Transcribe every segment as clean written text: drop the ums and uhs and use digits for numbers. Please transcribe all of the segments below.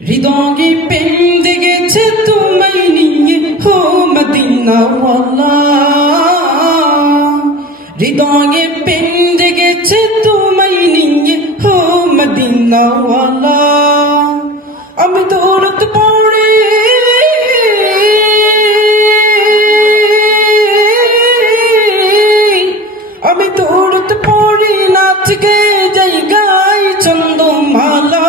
হৃদয়ে প্রেম জেগেছে তোমায় নিয়ে হো মদিনাওয়ালা, হৃদয়ে প্রেম জেগেছে তোমায় নিয়ে হো মদিনাওয়ালা। আমি দৌলত পড়ে আমি দৌলত পড়ে নাচ গে যাই গাই চন্দমালা,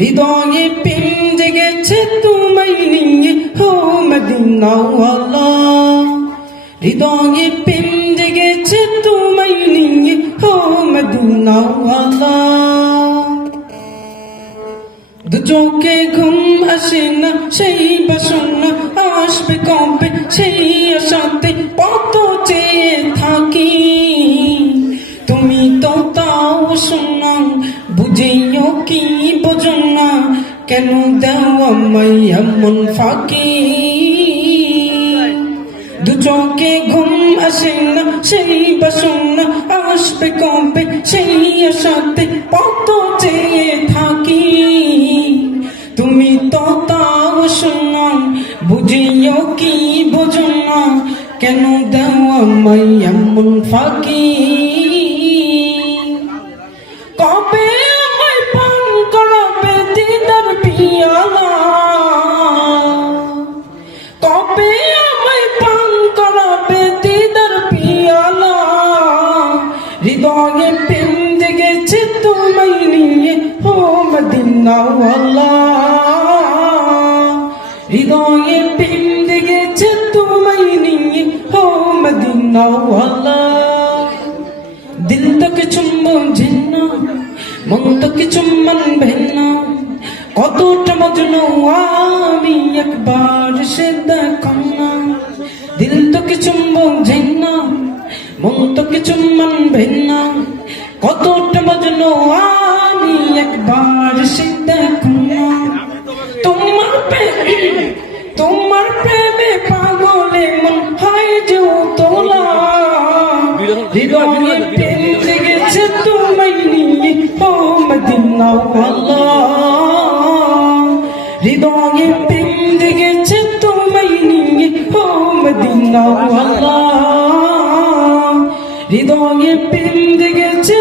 হৃদয়ে প্রেম জেগেছে তোমায় নিয়ে হো মদিনাওয়ালা, হৃদয়ে প্রেম জেগেছে তোমায় নিয়ে হো মদিনাওয়ালা। দু চোখে ঘুম আসে না সেই বাসনা আসবে কবে সেই আশাতে কত চেয়ে থাকি, তুমি তো তাও শোনা বুঝেও কি বোঝো না কেন দাও আমায় এমন ফাঁকি। দু চোখে ঘুম আসে না সেই বাসনা আসবে কবে সেই আশাতে কত চেয়ে থাকি, তুমি তো তাও শোনা বুঝেও কি বোঝো না কেন দাও আমায় এমন ফাঁকি। কবে আমায় পান করাবে দিদার পিয়ালা, কবে আমায় পান করাবে দিদার পিয়ালা, হৃদয়ে প্রেম জেগেছে তোমায় নিয়ে হো মদিনাওয়ালা, হৃদয়ে প্রেম জেগেছে তোমায় নিয়ে হো মদিনাওয়ালা। দিল তো কিছু বোঝে না মন তো কিছু মানবে না, কতটা মজনু আমি একবার সে দেখো না। দিল তো কিছু বোঝে না মন তো কিছু মানবে না, কতটা মজনু আমি একবার সে দেখো না। তোমার প্রেমে পাগলে মন হয় যে তোলা, হৃদয়ে প্রেম জেগেছে তোমায় নিয়ে হো মদিনাওয়ালা, হৃদয়ে প্রেম জেগেছে তোমায় নিয়ে হো মদিনাওয়ালা, হৃদয়ে প্রেম জেগেছে।